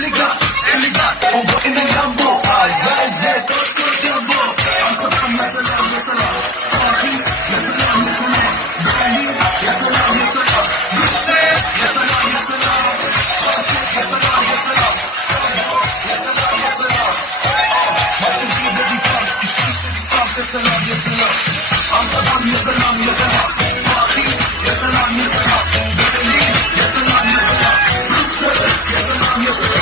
Elegant, bomba in the Lambo. Ay, ay, ay, koskoca bu. Amsterdam yasalar, yasalar. Paris, yasalar, yasalar. Berlin, yasalar, yasalar. Brüksel, yasalar, yasalar. Frankfurt, yasalar, yasalar. Hamburg, yasalar, yasalar. Madem ki de bir dans, işte bir dans, yasalar, yasalar. Amsterdam yasalar, yasalar. Paris, yasalar, yasalar. Berlin, yasalar, yasalar. Brüksel, yasalar, yasalar.